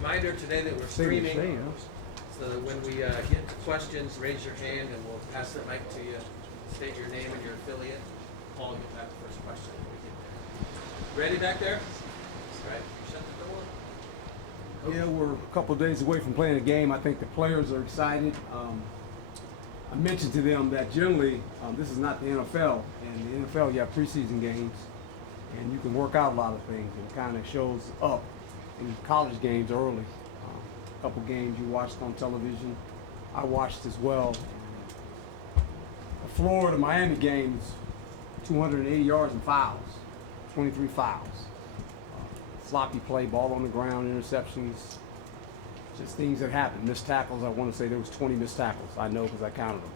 Reminder today that we're streaming, so that when we get to questions, raise your hand and we'll pass the mic to you. State your name and your affiliate. Paul, get back to the first question. Ready back there? All right, shut the door. Yeah, we're a couple of days away from playing a game. I think the players are excited. I mentioned to them that generally this is not the NFL. And the NFL, you have preseason games, and you can work out a lot of things, and it kind of shows up in college games early. A couple games you watched on television, I watched as well. The Florida-Miami games, 280 yards and fouls, 23 fouls. Sloppy play, ball on the ground, interceptions, just things that happen. Missed tackles, I want to say there was 20 missed tackles. I know because I counted them.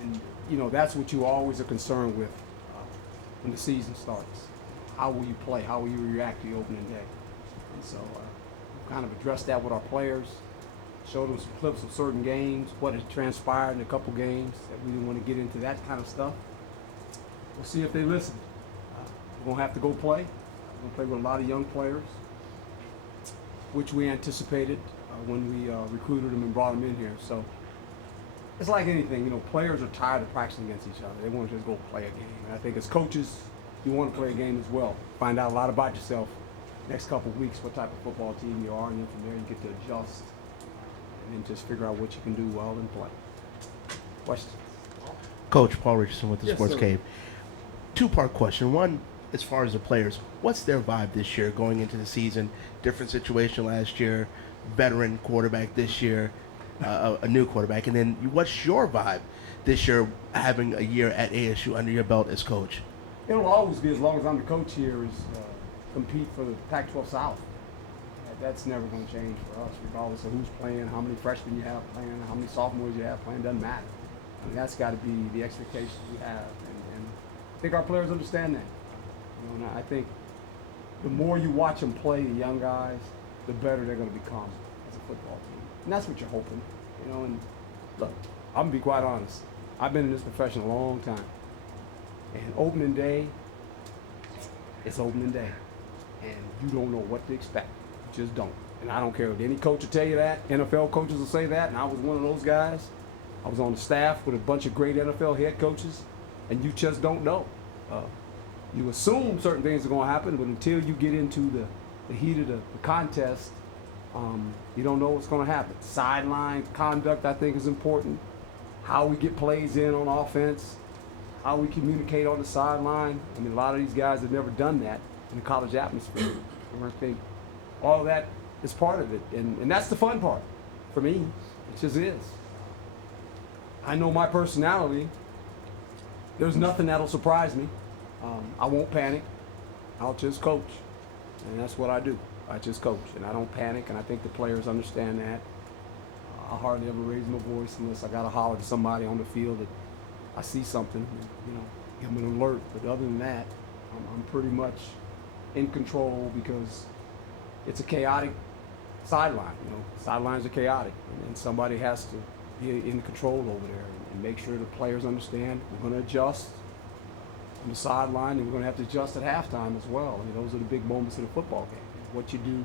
And, you know, that's what you always are concerned with when the season starts. How will you play? How will you react to the opening day? And so we kind of addressed that with our players, showed them some clips of certain games, what had transpired in a couple games, that we didn't want to get into that kind of stuff. We'll see if they listen. We're going to have to go play. We're going to play with a lot of young players, which we anticipated when we recruited them and brought them in here. So it's like anything, you know, players are tired of practicing against each other. They want to just go play a game. And I think as coaches, you want to play a game as well. Find out a lot about yourself next couple of weeks, what type of football team you are, and then from there you get to adjust and then just figure out what you can do well and play. Question? Coach Paul Richardson with the Yes, Sports sir. Cave. Two-part question. One, as far as the players, what's their vibe this year going into the season? Different situation last year, veteran quarterback this year, a new quarterback. And then what's your vibe this year having a year at ASU under your belt as coach? It'll always be, as long as I'm the coach here, is compete for the Pac-12 South. That's never going to change for us, regardless of who's playing, how many freshmen you have playing, how many sophomores you have playing, doesn't matter. I mean, that's got to be the expectations we have, and I think our players understand that. You know, and I think the more you watch them play, the young guys, the better they're going to become as a football team, and that's what you're hoping. You know, and look, I'm gonna be quite honest. I've been in this profession a long time, and opening day, it's opening day. And you don't know what to expect. You just don't. And I don't care if any coach will tell you that. NFL coaches will say that, and I was one of those guys. I was on the staff with a bunch of great NFL head coaches, and you just don't know. You assume certain things are going to happen, but until you get into the heat of the contest, you don't know what's going to happen. Sideline conduct, I think, is important. How we get plays in on offense, how we communicate on the sideline. I mean, a lot of these guys have never done that in the college atmosphere. And I think all of that is part of it. And that's the fun part for me. It just is. I know my personality. There's nothing that'll surprise me. I won't panic. I'll just coach. And that's what I do. I just coach. And I don't panic, and I think the players understand that. I hardly ever raise my voice unless I got to holler to somebody on the field that I see something, you know, give them an alert. But other than that, I'm pretty much in control because it's a chaotic sideline. You know, sidelines are chaotic, and somebody has to be in control over there and make sure the players understand we're going to adjust on the sideline, and we're going to have to adjust at halftime as well. I mean, those are the big moments in a football game. What you do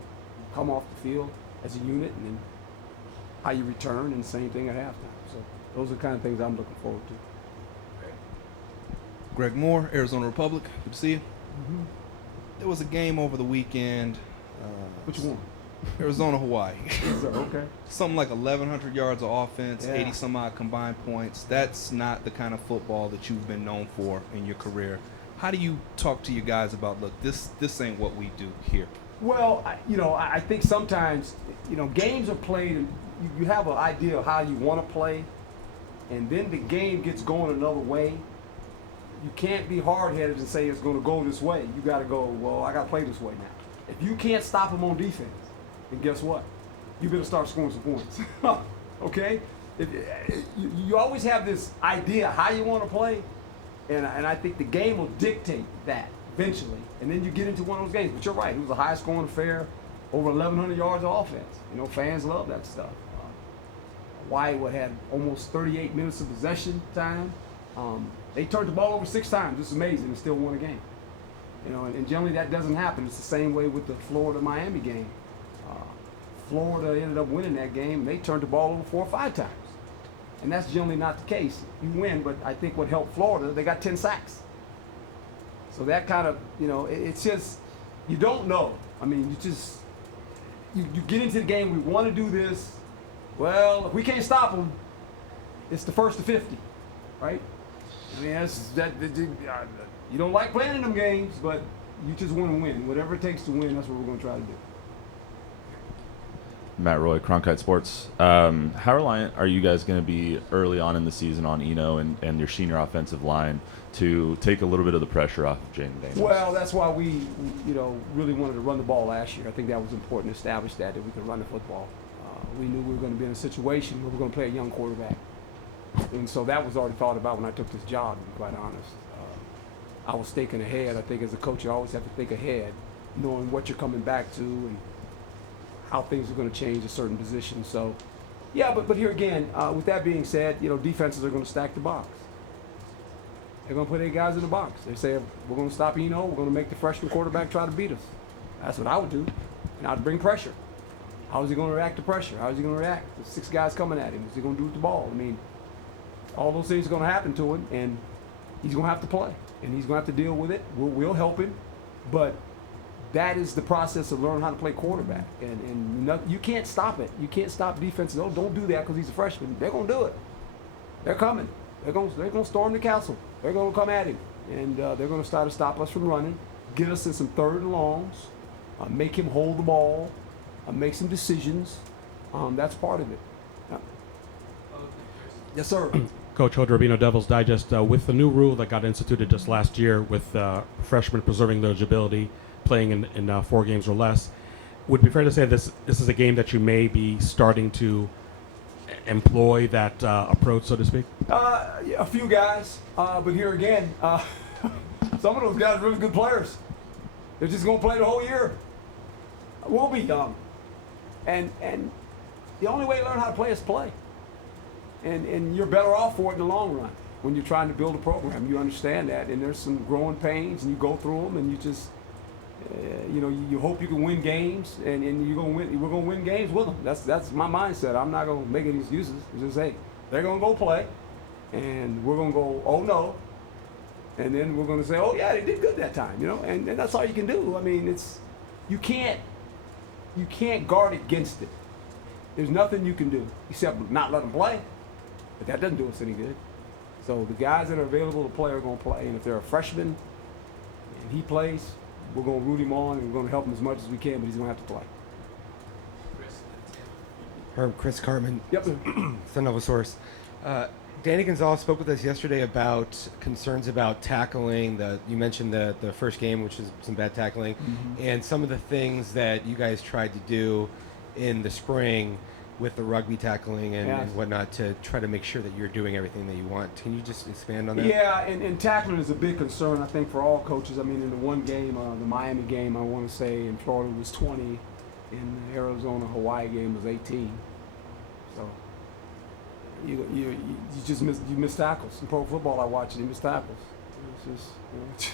come off the field as a unit, and then how you return, and the same thing at halftime. So those are the kind of things I'm looking forward to. Greg Moore, Arizona Republic. Good to see you. Mm-hmm. There was a game over the weekend. Which one? Arizona, Hawaii. Okay. Something like 1,100 yards of offense, Yeah. 80 some odd combined points. That's not the kind of football that you've been known for in your career. How do you talk to your guys about, look, this ain't what we do here? Well, I think sometimes, games are played, and you have an idea of how you want to play, and then the game gets going another way. You can't be hard-headed and say it's going to go this way. You got to go, well, I got to play this way now. If you can't stop them on defense, then guess what? You better start scoring some points. Okay? You always have this idea how you want to play, and I think the game will dictate that eventually. And then you get into one of those games. But you're right. It was a high-scoring affair, over 1,100 yards of offense. Fans love that stuff. Hawaii had almost 38 minutes of possession time. They turned the ball over 6 times. It's amazing, and still won a game. And generally that doesn't happen. It's the same way with the Florida-Miami game. Florida ended up winning that game, and they turned the ball over 4 or 5 times. And that's generally not the case. You win, but I think what helped Florida, they got 10 sacks. So that kind of, it's just, you don't know. I mean, you get into the game, we want to do this. Well, if we can't stop them, it's the first to 50, right? I mean, you don't like playing in them games, but you just want to win. Whatever it takes to win, that's what we're going to try to do. Matt Roy, Cronkite Sports. How reliant are you guys going to be early on in the season on Eno and your senior offensive line to take a little bit of the pressure off of Jaden Daniels? Well, that's why we really wanted to run the ball last year. I think that was important to establish that we could run the football. We knew we were going to be in a situation where we were going to play a young quarterback. And so that was already thought about when I took this job, to be quite honest. I was thinking ahead. I think as a coach, you always have to think ahead, knowing what you're coming back to and how things are going to change at certain positions. So, yeah, but here again, with that being said, defenses are going to stack the box. They're going to put 8 guys in the box. They say, we're going to stop Eno. We're going to make the freshman quarterback try to beat us. That's what I would do. And I'd bring pressure. How is he going to react to pressure? How is he going to react? There's 6 guys coming at him. What's he going to do with the ball? I mean, all those things are going to happen to him, and he's going to have to play. And he's going to have to deal with it. We'll help him. But that is the process of learning how to play quarterback. And you can't stop it. You can't stop defenses. Oh, don't do that because he's a freshman. They're going to do it. They're coming. They're going to storm the castle. They're going to come at him. And they're going to start to stop us from running, get us in some 3rd and longs, make him hold the ball, make some decisions. That's part of it. Yeah. Yes, sir. Coach Hodder, Rubino Devil's Digest, with the new rule that got instituted just last year with freshmen preserving their eligibility, playing in 4 games or less, would it be fair to say this is a game that you may be starting to employ that approach, so to speak? Yeah, a few guys, but here again, some of those guys are really good players. They're just going to play the whole year. We'll be young. And the only way to learn how to play is play. And you're better off for it in the long run. When you're trying to build a program, you understand that, and there's some growing pains, and you go through them, and you just, you hope you can win games, and you're gonna win. We're gonna win games with them. That's my mindset. I'm not gonna make any excuses. It's just, hey, they're gonna go play, and we're gonna go, oh no, and then we're gonna say, oh yeah, they did good that time, and that's all you can do. I mean, you can't guard against it. There's nothing you can do except not let them play. But that doesn't do us any good. So the guys that are available to play are going to play. And if they're a freshman and he plays, we're going to root him on and we're going to help him as much as we can, but he's going to have to play. Herm, Chris Carmen. Yep. Son of a source. Danny Gonzalez spoke with us yesterday about concerns about tackling. You mentioned the first game, which is some bad tackling, and some of the things that you guys tried to do in the spring with the rugby tackling and whatnot to try to make sure that you're doing everything that you want. Can you just expand on that? Yeah, and tackling is a big concern, I think, for all coaches. I mean, in the one game, the Miami game, I want to say in Florida was 20. In the Arizona-Hawaii game was 18. So you just miss tackles. In pro football, I watch it, you miss tackles. It's just,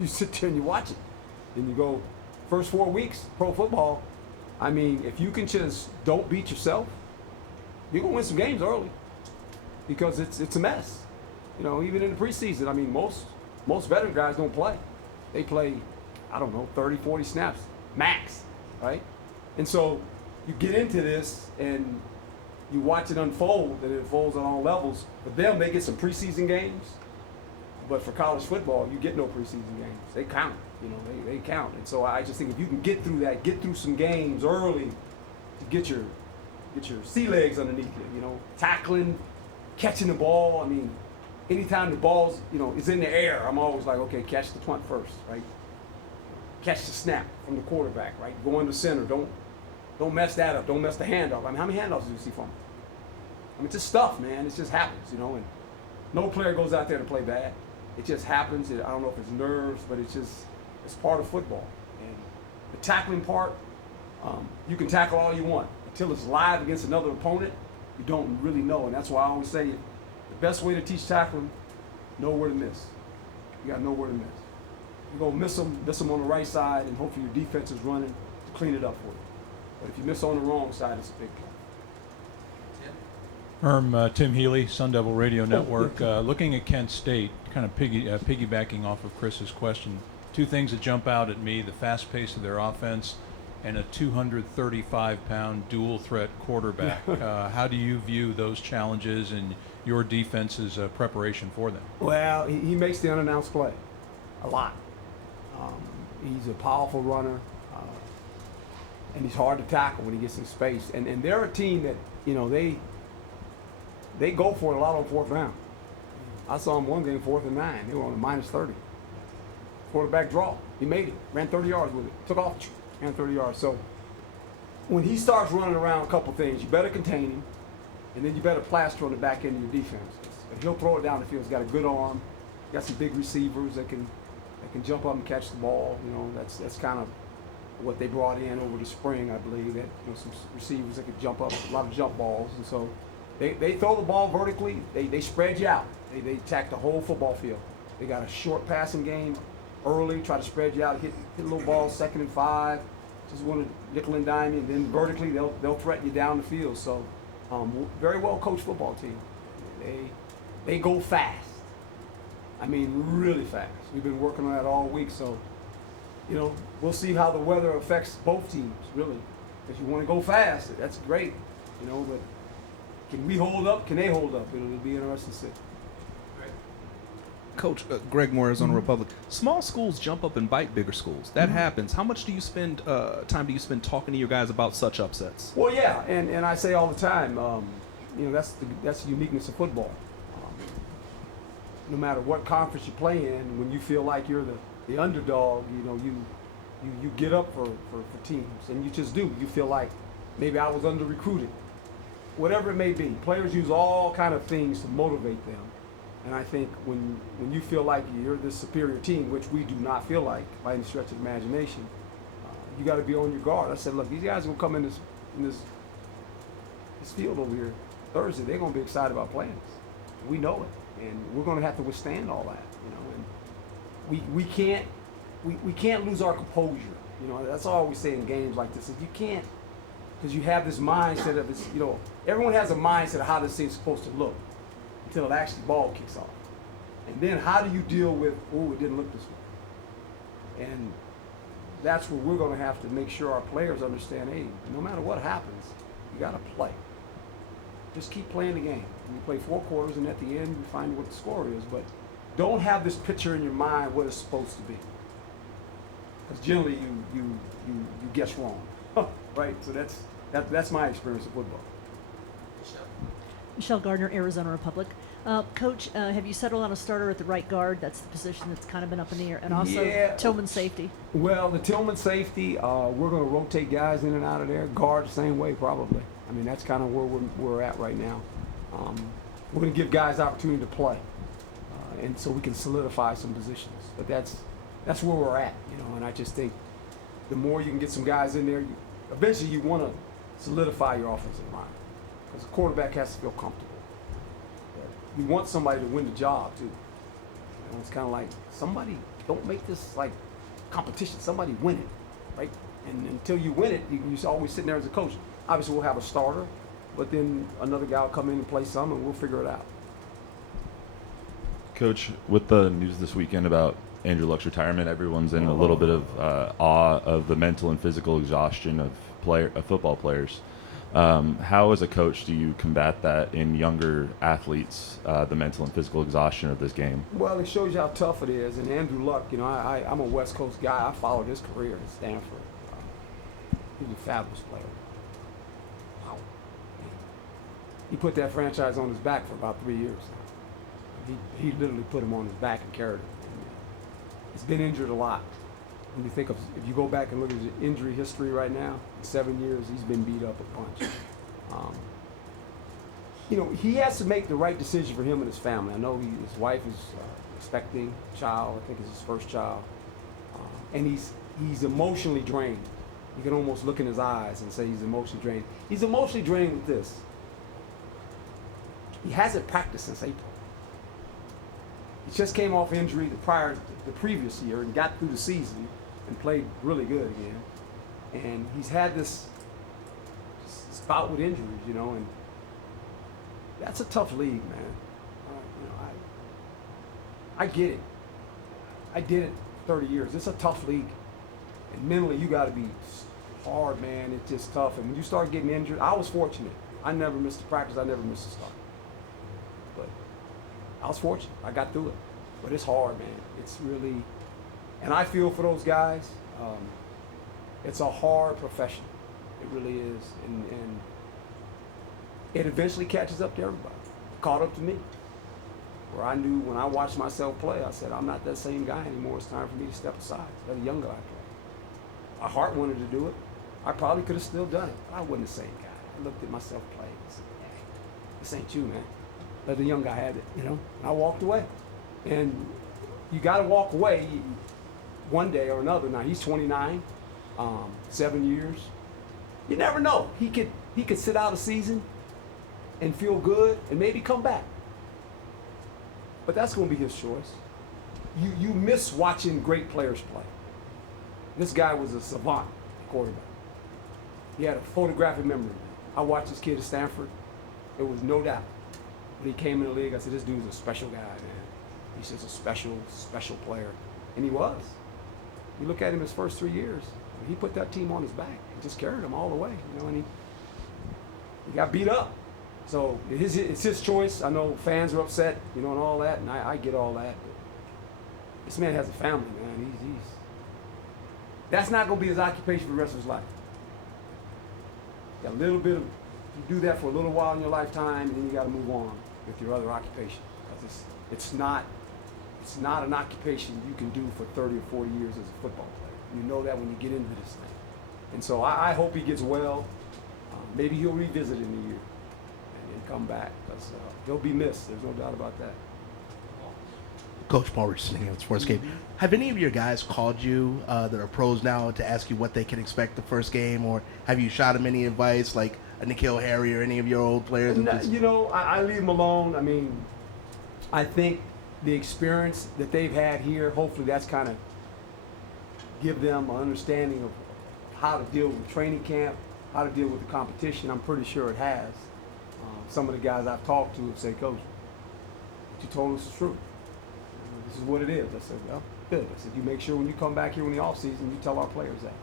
you sit there and you watch it. And you go, first 4 weeks, pro football, I mean, if you can just don't beat yourself, you're gonna win some games early because it's a mess. You know, even in the preseason, I mean, most veteran guys don't play. They play, I don't know, 30, 40 snaps max, right? And so you get into this and you watch it unfold, and it unfolds on all levels. For them, they get some preseason games, but for college football, you get no preseason games. They count, you know, they count. And so I just think if you can get through that, get through some games early to get your sea legs underneath you, you know, tackling, catching the ball. I mean, anytime the ball's, you know, is in the air, I'm always like, okay, catch the punt first, right? Catch the snap from the quarterback, right? Go in the center. Don't mess that up. Don't mess the handoff. I mean, how many handoffs do you see from him? I mean, it's just stuff, man. It just happens, you know. And no player goes out there to play bad. It just happens. I don't know if it's nerves, but it's part of football. And the tackling part, you can tackle all you want until it's live against another opponent. You don't really know, and that's why I always say the best way to teach tackling, know where to miss. You got to know where to miss. You're gonna miss them on the right side, and hopefully your defense is running to clean it up for you. But if you miss on the wrong side, it's a big play. Herm, Tim Healy, Sun Devil Radio Network. Looking at Kent State, kind of piggybacking off of Chris's question, two things that jump out at me: the fast pace of their offense and a 235-pound dual threat quarterback. How do you view those challenges and your defense's preparation for them? Well, he makes the unannounced play a lot. He's a powerful runner, and he's hard to tackle when he gets in space. And they're a team that, you know, they go for it a lot on fourth down. I saw him one game, 4th and 9. They were on a -30. Quarterback draw. He made it. Ran 30 yards with it. Took off, ran 30 yards. So when he starts running around, a couple things. You better contain him, and then you better plaster on the back end of your defense. If he'll throw it down the field, he's got a good arm. Got some big receivers that can jump up and catch the ball. You know, that's kind of what they brought in over the spring, I believe. That, you know, some receivers that could jump up, a lot of jump balls, and so they throw the ball vertically. They spread you out. They attack the whole football field. They got a short passing game early, try to spread you out, hit little balls, 2nd and 5, just want to nickel and dime you, and then vertically they'll threaten you down the field. So very well coached football team. They go fast. I mean, really fast. We've been working on that all week, so, you know, we'll see how the weather affects both teams, really. If you want to go fast, that's great, you know, but can we hold up? Can they hold up? It'll be interesting to see. Coach, Greg Moore, Arizona Republic. Small schools jump up and bite bigger schools. That happens. How much do you spend time do you spend talking to your guys about such upsets? Well, yeah, and I say all the time, you know, that's the uniqueness of football. No matter what conference you play in, when you feel like you're the underdog, you know, you get up for teams, and you just do. You feel like maybe I was under recruited, whatever it may be. Players use all kind of things to motivate them, and I think when you feel like you're the superior team, which we do not feel like by any stretch of imagination, you got to be on your guard. I said, look, these guys are gonna come in this field over here Thursday. They're gonna be excited about playing us. We know it. And we're going to have to withstand all that, you know. And we can't lose our composure. You know, that's all we say in games like this. Is you can't, because you have this mindset of this. You know, everyone has a mindset of how this thing's supposed to look until it actually ball kicks off. And then how do you deal with, oh, it didn't look this way? And that's where we're going to have to make sure our players understand. Hey, no matter what happens, you got to play. Just keep playing the game. We play 4 quarters, and at the end, we find what the score is. But don't have this picture in your mind what it's supposed to be, because generally you guess wrong, right? So that's my experience of football. Michelle Gardner, Arizona Republic. Coach, have you settled on a starter at the right guard? That's the position that's kind of been up in the air, and also Tillman safety. Well, the Tillman safety, we're going to rotate guys in and out of there. Guard the same way, probably. I mean, that's kind of where we're at right now. We're going to give guys opportunity to play, and so we can solidify some positions. But that's where we're at, you know. And I just think the more you can get some guys in there, eventually you want to solidify your offensive line, because the quarterback has to feel comfortable. You want somebody to win the job too. It's kind of like, somebody don't make this like competition. Somebody win it, right? And And until you win it, you're always sitting there as a coach. Obviously, we'll have a starter, but then another guy will come in and play some, and we'll figure it out. Coach, with the news this weekend about Andrew Luck's retirement, everyone's in a little bit of awe of the mental and physical exhaustion of football players. How, as a coach, do you combat that in younger athletes, the mental and physical exhaustion of this game? Well, it shows you how tough it is. And Andrew Luck, you know, I'm a West Coast guy. I followed his career at Stanford. He's a fabulous player. Wow. He put that franchise on his back for about 3 years. He literally put him on his back and carried him. He's been injured a lot. When you think of, if you go back and look at his injury history right now, in 7 years, he's been beat up a bunch. You know, he has to make the right decision for him and his family. I know his wife is expecting a child. I think it's his first child. And he's emotionally drained. You can almost look in his eyes and say he's emotionally drained. He's emotionally drained with this. He hasn't practiced since April. He just came off injury the previous year and got through the season and played really good again. And he's had this bout with injuries, you know, and that's a tough league, man. You know, I get it. I did it 30 years. It's a tough league. And mentally, you got to be hard, man. It's just tough. And when you start getting injured, I was fortunate. I never missed a practice. I never missed a start. But I was fortunate. I got through it. But it's hard, man. It's really, and I feel for those guys. It's a hard profession. It really is. And it eventually catches up to everybody. It caught up to me. Where I knew when I watched myself play, I said, I'm not that same guy anymore. It's time for me to step aside. Let a young guy play. My heart wanted to do it. I probably could have still done it. But I wasn't the same guy. I looked at myself play and said, hey, this ain't you, man. Let the young guy have it, you know? And I walked away. And you got to walk away one day or another. Now, he's 29, 7 years. You never know. He could sit out a season and feel good and maybe come back. But that's going to be his choice. You miss watching great players play. This guy was a savant quarterback. He had a photographic memory. I watched this kid at Stanford. There was no doubt. When he came in the league, I said, this dude's a special guy, man. He's just a special player. And he was. You look at him his first 3 years, he put that team on his back. He just carried them all the way, you know, and he got beat up. So it's his choice. I know fans are upset, you know, and all that, and I get all that. But this man has a family, man. That's not going to be his occupation for the rest of his life. Got a little bit of, you do that for a little while in your lifetime, and then you got to move on with your other occupation. Because it's not an occupation you can do for 30 or 40 years as a football player. You know that when you get into this thing. And so I hope he gets well. Maybe he'll revisit in a year and come back, because he'll be missed. There's no doubt about that. Coach Paul Richardson here with Sportscape. Have any of your guys called you that are pros now to ask you what they can expect the first game, or have you shot them any advice, like a N'Keal Harry or any of your old players? No, you know, I leave them alone. I mean, I think the experience that they've had here, hopefully that's kind of give them an understanding of how to deal with training camp, how to deal with the competition. I'm pretty sure it has. Some of the guys I've talked to have said, Coach, what you told us is true. This is what it is. I said, well, good. I said, you make sure when you come back here in the offseason, you tell our players that.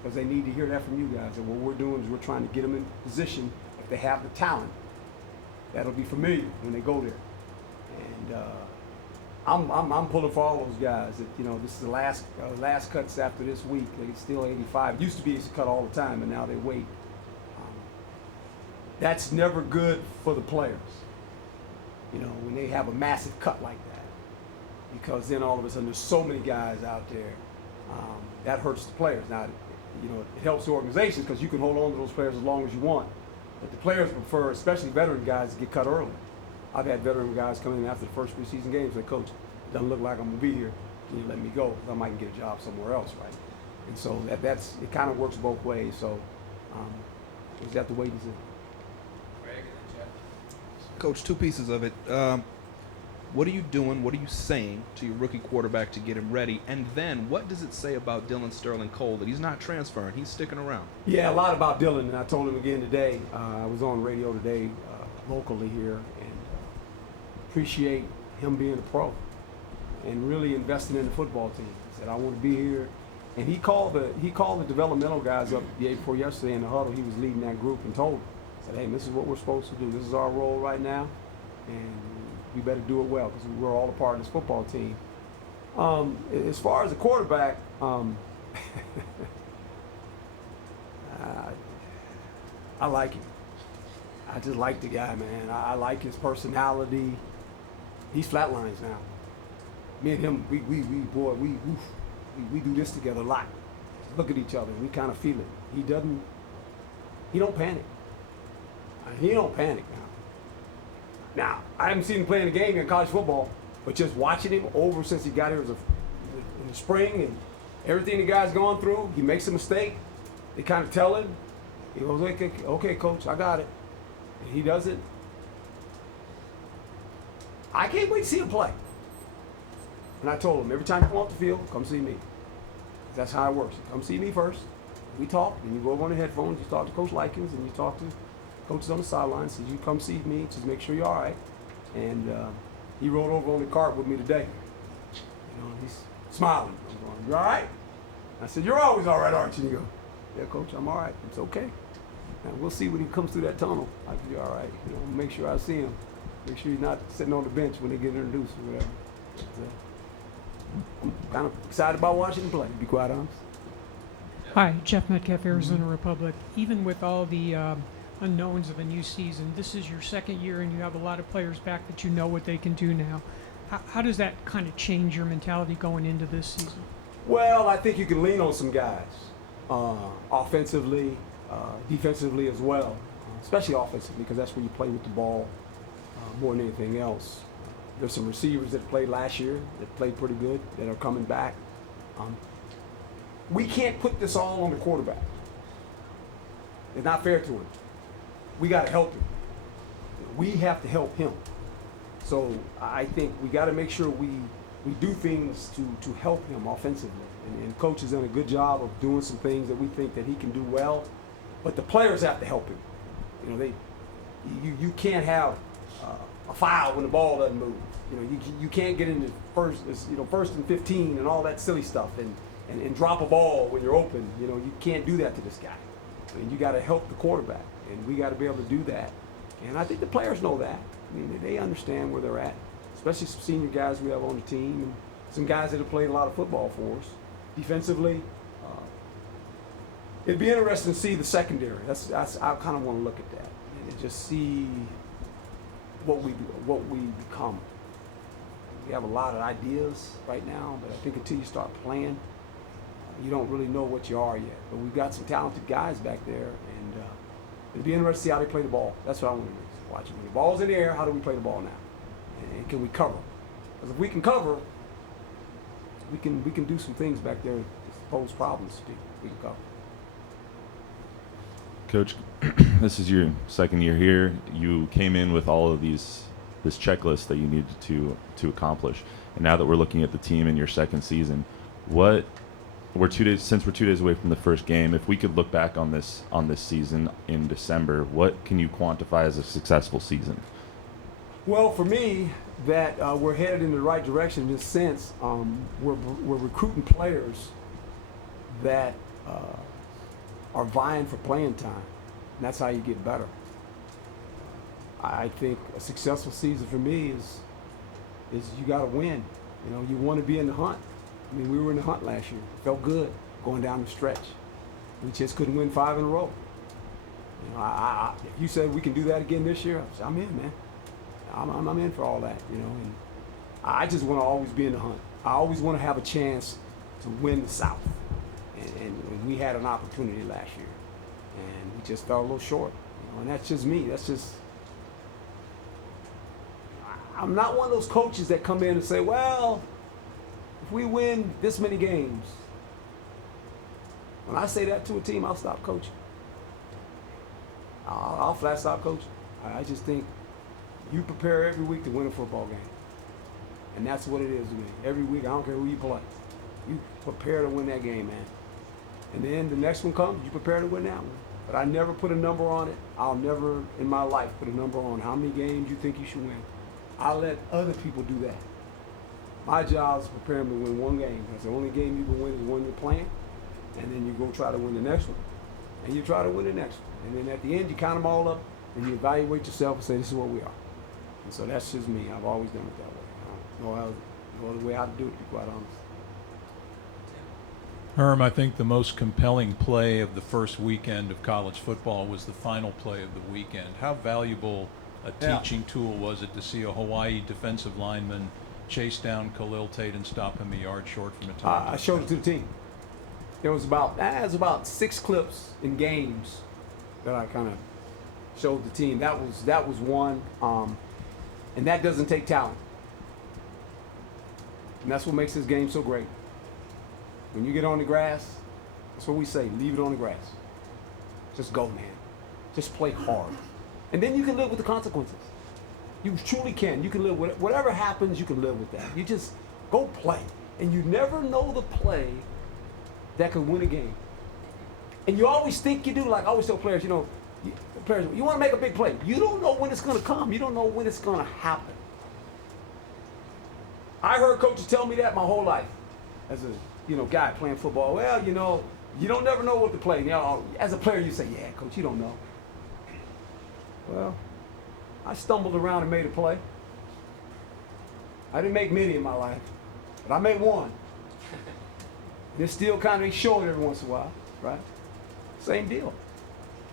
Because they need to hear that from you guys. And what we're doing is we're trying to get them in position, if they have the talent, that'll be familiar when they go there. And I'm pulling for all those guys. That, you know, this is the last cuts after this week. They're still 85. It used to be used to cut all the time, and now they wait. That's never good for the players. You know, when they have a massive cut like that. Because then all of a sudden there's so many guys out there. That hurts the players. Now, you know, it helps the organization because you can hold on to those players as long as you want. But the players prefer, especially veteran guys, to get cut early. I've had veteran guys come in after the first preseason game and say, Coach, it doesn't look like I'm going to be here. Can you let me go? Because I might get a job somewhere else, right? And so it kind of works both ways. So we just have to wait and see. Coach, two pieces of it. What are you doing? What are you saying to your rookie quarterback to get him ready? And then what does it say about Dylan Sterling Cole that he's not transferring, he's sticking around? Yeah, a lot about Dylan, and I told him again today. I was on radio today locally here, and appreciate him being a pro and really investing in the football team. He said, I want to be here. And he called the developmental guys up the day before yesterday in the huddle. He was leading that group and told them, said, hey, this is what we're supposed to do. This is our role right now, and we better do it well because we're all a part of this football team. As far as the quarterback, I like him. I just like the guy, man. I like his personality. He's flatlines now. Me and him, we do this together a lot. Look at each other. We kind of feel it. He don't panic. He don't panic now. Now, I haven't seen him playing a game in college football, but just watching him over since he got here in the spring and everything the guy's gone through, he makes a mistake. They kind of tell him. He goes, okay, coach, I got it. And he doesn't. I can't wait to see him play. And I told him, every time you come off the field, come see me. That's how it works. Come see me first. We talk, and you go over on the headphones, you talk to Coach Likens, and you talk to coaches on the sidelines. So you come see me, just make sure you're all right. And he rolled over on the cart with me today. You know, he's smiling. I'm going, you all right? I said, you're always all right, aren't you? And he goes, yeah, Coach, I'm all right. It's okay. Now, we'll see when he comes through that tunnel. I'll be all right. You know, make sure I see him. Make sure he's not sitting on the bench when they get introduced or whatever. I'm kind of excited about watching him play, to be quite honest. Hi, Jeff Metcalf, Arizona Republic. Even with all the unknowns of a new season, this is your second year and you have a lot of players back that you know what they can do now. How does that kind of change your mentality going into this season? Well, I think you can lean on some guys, offensively, defensively as well, especially offensively because that's where you play with the ball more than anything else. There's some receivers that played last year that played pretty good that are coming back. We can't put this all on the quarterback. It's not fair to him. We got to help him. We have to help him. So I think we got to make sure we do things to help him offensively. And Coach has done a good job of doing some things that we think that he can do well. But the players have to help him. You know, you can't have a foul when the ball doesn't move. You know, you can't get into first and 15 and all that silly stuff and drop a ball when you're open. You know, you can't do that to this guy. And you got to help the quarterback, and we got to be able to do that. And I think the players know that. I mean, they understand where they're at, especially some senior guys we have on the team and some guys that have played a lot of football for us. Defensively, it'd be interesting to see the secondary. I kind of want to look at that and just see what we become. We have a lot of ideas right now, but I think until you start playing, you don't really know what you are yet. But we've got some talented guys back there, and it'll be interesting to see how they play the ball. That's what I want to do. Watch it. When the ball's in the air, how do we play the ball now? And can we cover? Because if we can cover, we can do some things back there to pose problems to people. We can cover. Coach, this is your second year here. You came in with all of this checklist that you needed to accomplish. And now that we're looking at the team in your second season, since we're 2 days away from the first game, if we could look back on this season in December, what can you quantify as a successful season? Well, for me, that we're headed in the right direction in this sense. We're recruiting players that are vying for playing time. And that's how you get better. I think a successful season for me is you got to win. You know, you want to be in the hunt. I mean, we were in the hunt last year. It felt good going down the stretch. We just couldn't win 5 in a row. You know, if you said we can do that again this year, I said, I'm in, man. I'm in for all that, you know. And I just want to always be in the hunt. I always want to have a chance to win the South. And we had an opportunity last year, and we just fell a little short. You know, and that's just me. I'm not one of those coaches that come in and say, well, if we win this many games, when I say that to a team, I'll stop coaching. I'll flat stop coaching. I just think you prepare every week to win a football game. And that's what it is to me. Every week, I don't care who you play. You prepare to win that game, man. And then the next one comes, you prepare to win that one. But I never put a number on it. I'll never in my life put a number on how many games you think you should win. I'll let other people do that. My job is to prepare them to win one game. That's the only game you can win is the one you're playing. And then you go try to win the next one. And you try to win the next one. And then at the end, you count them all up and you evaluate yourself and say, this is what we are. And so that's just me. I've always done it that way. I don't know no other way how to do it, to be quite honest. Herm, I think the most compelling play of the first weekend of college football was the final play of the weekend. How valuable a teaching tool was it to see a Hawaii defensive lineman chase down Khalil Tate and stop him a yard short from a touchdown? I showed it to the team. There was about 6 clips in games that I kind of showed the team. That was one, and that doesn't take talent. And that's what makes this game so great. When you get on the grass, that's what we say, leave it on the grass. Just go, man. Just play hard. And then you can live with the consequences. You truly can. You can live with whatever happens, you can live with that. You just go play. And you never know the play that could win a game. And you always think you do, like I always tell players, you want to make a big play. You don't know when it's going to come. You don't know when it's going to happen. I heard coaches tell me that my whole life as a guy playing football. Well, you don't never know what to play. As a player, you say, yeah, coach, you don't know. Well, I stumbled around and made a play. I didn't make many in my life, but I made one. And it's still kind of short every once in a while, right? Same deal.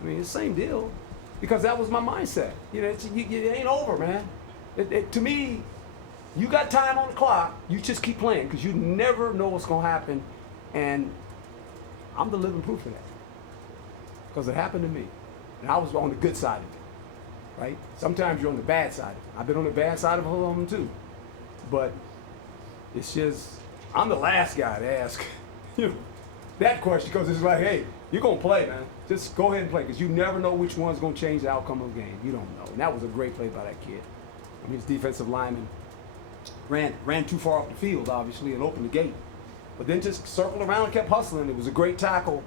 I mean, it's the same deal because that was my mindset. It ain't over, man. To me, you got time on the clock. You just keep playing because you never know what's going to happen. And I'm the living proof of that because it happened to me. And I was on the good side of it, right? Sometimes you're on the bad side of it. I've been on the bad side of all of them too. But it's just, I'm the last guy to ask that question because it's like, hey, you're going to play, man. Just go ahead and play because you never know which one's going to change the outcome of the game. You don't know. And that was a great play by that kid. I mean, his defensive lineman ran too far off the field, obviously, and opened the gate. But then just circled around and kept hustling. It was a great tackle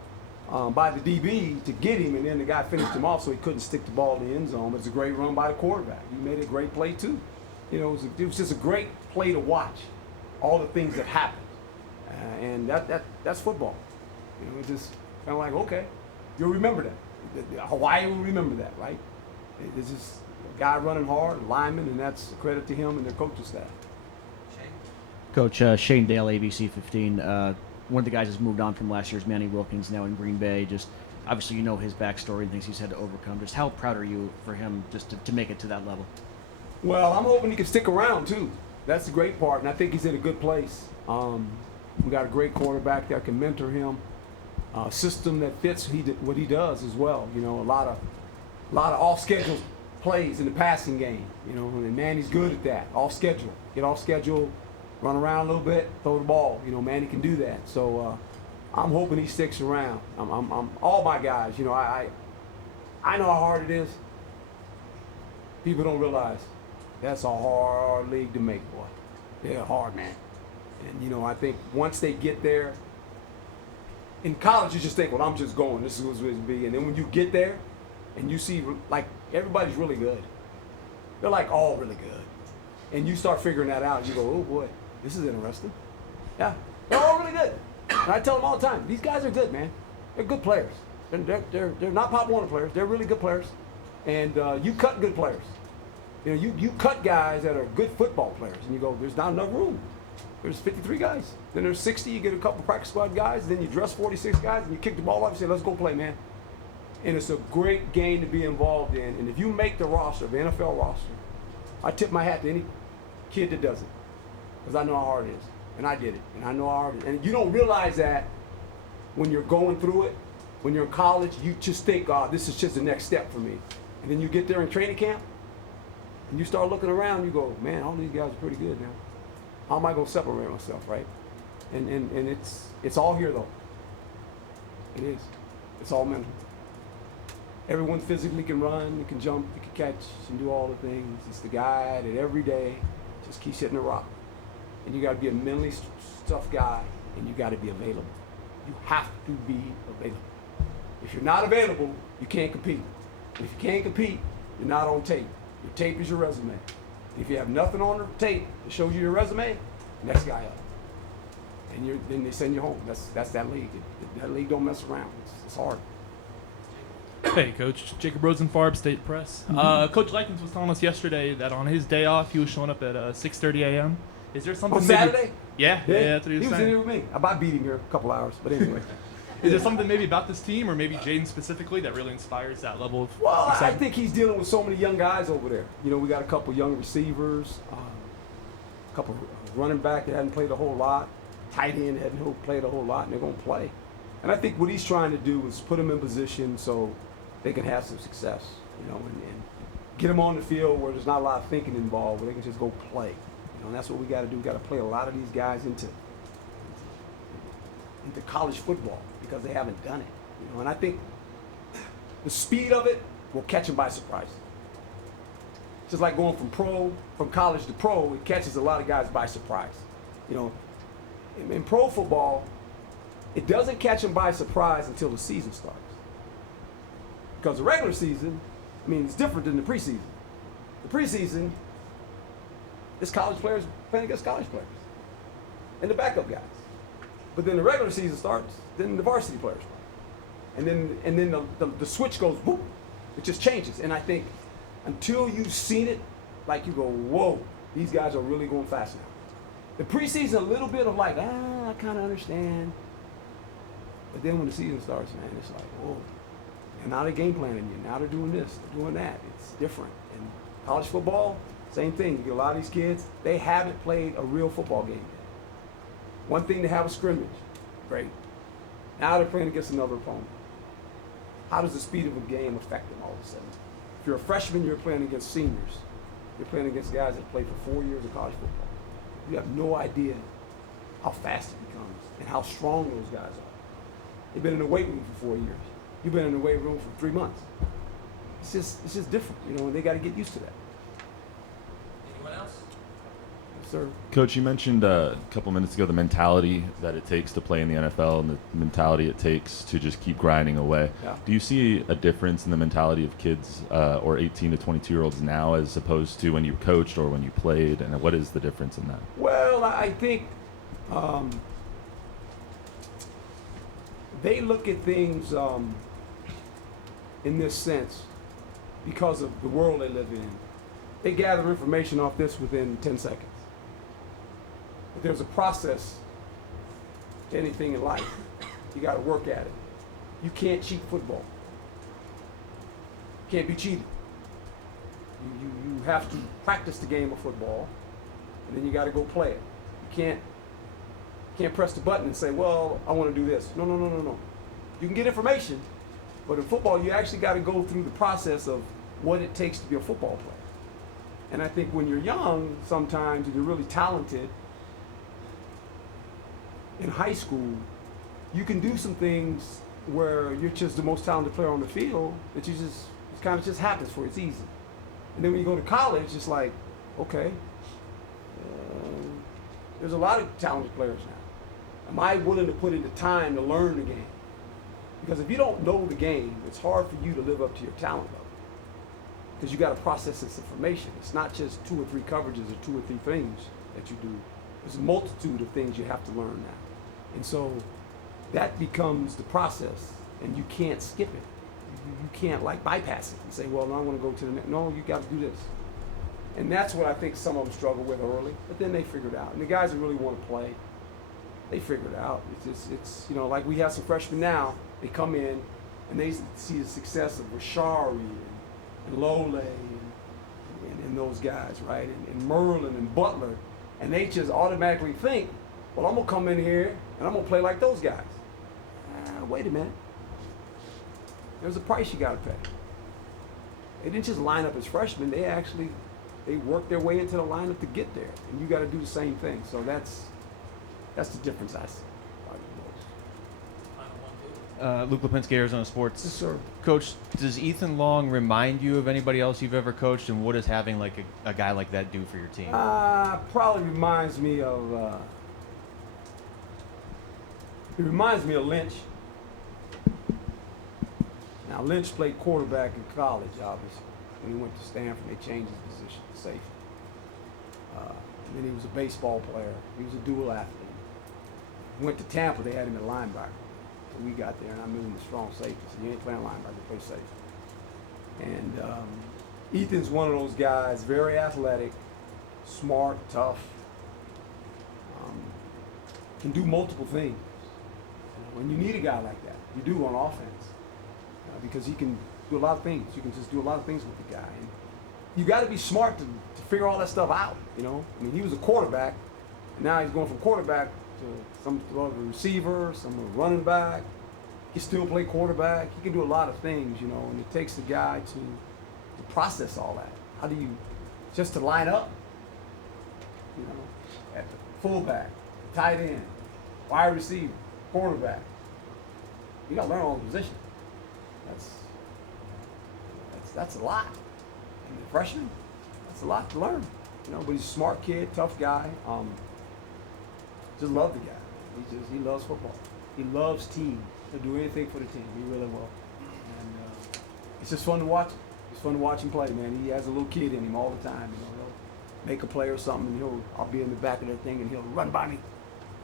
by the DB to get him, and then the guy finished him off so he couldn't stick the ball in the end zone. It was a great run by the quarterback. He made a great play, too. It was just a great play to watch, all the things that happened. And that's football. It's just kind of like, okay, you'll remember that. Hawaii will remember that, right? It's just a guy running hard, a lineman, and that's a credit to him and their coaching staff. Coach Shane Dale, ABC 15. One of the guys has moved on from last year's Manny Wilkins, now in Green Bay. Just obviously, his backstory and things he's had to overcome. Just how proud are you for him just to make it to that level? Well, I'm hoping he can stick around too. That's the great part, and I think he's in a good place. We got a great quarterback that can mentor him. A system that fits what he does as well. A lot of off-schedule plays in the passing game. And Manny's good at that. Off schedule, get off schedule. Run around a little bit, throw the ball. Manny can do that. So I'm hoping he sticks around. I'm all my guys. I know how hard it is. People don't realize that's a hard league to make, boy. They're hard, man. And I think once they get there, in college you just think, well, I'm just going. This is what's supposed to be. And then when you get there, and you see like everybody's really good. They're like all really good. And you start figuring that out. And you go, oh boy. This is interesting. Yeah, they're all really good. And I tell them all the time, these guys are good, man. They're good players. They're not Pop Warner players. They're really good players. And you cut good players. You cut guys that are good football players. And you go, there's not enough room. There's 53 guys. Then there's 60. You get a couple practice squad guys. Then you dress 46 guys. And you kick the ball up and say, let's go play, man. And it's a great game to be involved in. And if you make the roster, the NFL roster, I tip my hat to any kid that does it. Because I know how hard it is. And I did it. And I know how hard it is. And you don't realize that when you're going through it. When you're in college, you just think, oh, this is just the next step for me. And then you get there in training camp, and you start looking around, you go, man, all these guys are pretty good now. How am I going to separate myself, right? And it's all here, though. It is. It's all mental. Everyone physically can run, you can jump, you can catch, and do all the things. It's the guy that every day just keeps hitting the rock. and you got to be a mentally tough guy, and you got to be available. You have to be available. If you're not available, you can't compete. And if you can't compete, you're not on tape. Your tape is your resume. If you have nothing on the tape that shows you your resume, next guy up. And then they send you home. That's that league. That league don't mess around. It's hard. Hey, Coach. Jacob Rosenfarb, State Press. Coach Likens was telling us yesterday that on his day off, he was showing up at 6:30 a.m. Is there something On Saturday? Yeah, that's what he was He was saying. in here with me. I about beat him here a couple hours, but anyway. Is there something maybe about this team, or maybe Jaden specifically, that really inspires that level of Well, I excitement? think he's dealing with so many young guys over there. You know, we got a couple young receivers, a couple running back that hadn't played a whole lot, tight end hadn't played a whole lot, and they're going to play. And I think what he's trying to do is put them in position so they can have some success, you know, and get them on the field where there's not a lot of thinking involved, where they can just go play. You know, and that's what we got to do. We got to play a lot of these guys into college football because they haven't done it. You know, and I think the speed of it will catch them by surprise. Just like going from college to pro, it catches a lot of guys by surprise. You know, in pro football, it doesn't catch them by surprise until the season starts. Because the regular season, I mean, it's different than the preseason. The preseason, it's college players playing against college players and the backup guys. But then the regular season starts, then the varsity players play. And then the switch goes, whoop, it just changes. And I think until you've seen it, like you go, whoa, these guys are really going fast now. The preseason, a little bit of like, I kind of understand. But then when the season starts, man, it's like, whoa. And now they're game planning you. Now they're doing this, they're doing that. It's different. And college football, same thing. You get a lot of these kids, they haven't played a real football game yet. One thing to have a scrimmage, great. Now they're playing against another opponent. How does the speed of a game affect them all of a sudden? If you're a freshman, you're playing against seniors. You're playing against guys that played for 4 years of college football. You have no idea how fast it becomes and how strong those guys are. They've been in the weight room for 4 years. You've been in the weight room for 3 months. It's just different, you know, and they got to get used to that. Anyone else? Yes, sir. Coach, you mentioned a couple minutes ago the mentality that it takes to play in the NFL and the mentality it takes to just keep grinding away. Yeah. Do you see a difference in the mentality of kids or 18 to 22-year-olds now as opposed to when you coached or when you played? And what is the difference in that? Well, I think they look at things in this sense because of the world they live in. They gather information off this within 10 seconds. But there's a process to anything in life. You got to work at it. You can't cheat football. You can't be cheated. You have to practice the game of football, and then you got to go play it. You can't press the button and say, well, I want to do this. No. You can get information, but in football, you actually got to go through the process of what it takes to be a football player. And I think when you're young, sometimes, and you're really talented, in high school, you can do some things where you're just the most talented player on the field that it kind of just happens for you. It's easy. And then when you go to college, it's like, okay, there's a lot of talented players now. Am I willing to put in the time to learn the game? Because if you don't know the game, it's hard for you to live up to your talent level. Because you got to process this information. It's not just 2 or 3 coverages or 2 or 3 things that you do. There's a multitude of things you have to learn now. And so that becomes the process, and you can't skip it. You can't like bypass it and say, well, no, I want to go to the next. No, you got to do this. And that's what I think some of them struggle with early, but then they figure it out. And the guys that really want to play, they figure it out. It's you know, like we have some freshmen now, they come in and they see the success of Rashari and Lole and those guys, right? And Merlin and Butler. And they just automatically think, well, I'm going to come in here and I'm going to play like those guys. Wait a minute. There's a price you got to pay. They didn't just line up as freshmen. They worked their way into the lineup to get there. And you got to do the same thing. So that's the difference I see. Luke Lipinski, Arizona Sports. Yes, sir. Coach, does Ethan Long remind you of anybody else you've ever coached, and what does having like a guy like that do for your team? Probably reminds me of. It reminds me of Lynch. Now Lynch played quarterback in college, obviously. When he went to Stanford, they changed his position to safety. And then he was a baseball player. He was a dual athlete. Went to Tampa, they had him at linebacker. So we got there, and I knew him as strong safety. So you ain't playing linebacker, play safety. And Ethan's one of those guys, very athletic, smart, tough, can do multiple things. When you need a guy like that, you do on offense, because he can do a lot of things. You can just do a lot of things with the guy. And you got to be smart to figure all that stuff out. You know, I mean, he was a quarterback, and now he's going from quarterback to some other receiver, some running back. He still play quarterback. He can do a lot of things, you know, and it takes the guy to process all that. How do you, just to line up, you know, at the fullback, tight end, wide receiver, quarterback. You got to learn all the positions. That's a lot. And the freshman, that's a lot to learn. You know, but he's a smart kid, tough guy. Just love the guy. He loves football. He loves team. He'll do anything for the team. He really will. And it's just fun to watch. It's fun to watch him play, man. He has a little kid in him all the time. You know, he'll make a play or something, and I'll be in the back of that thing, and he'll run by me.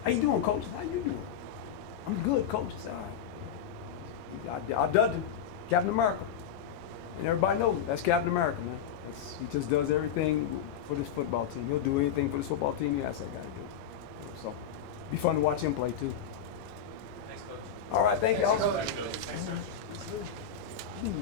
How you doing, coach? How you doing? I'm good, coach. It's all right. I dubbed him Captain America. And everybody knows him. That's Captain America, man. He just does everything for this football team. He'll do anything for this football team he asks that guy to do. So, be fun to watch him play, too. Thanks, Coach. All right, thank y'all. Thanks, Coach. Thanks, sir.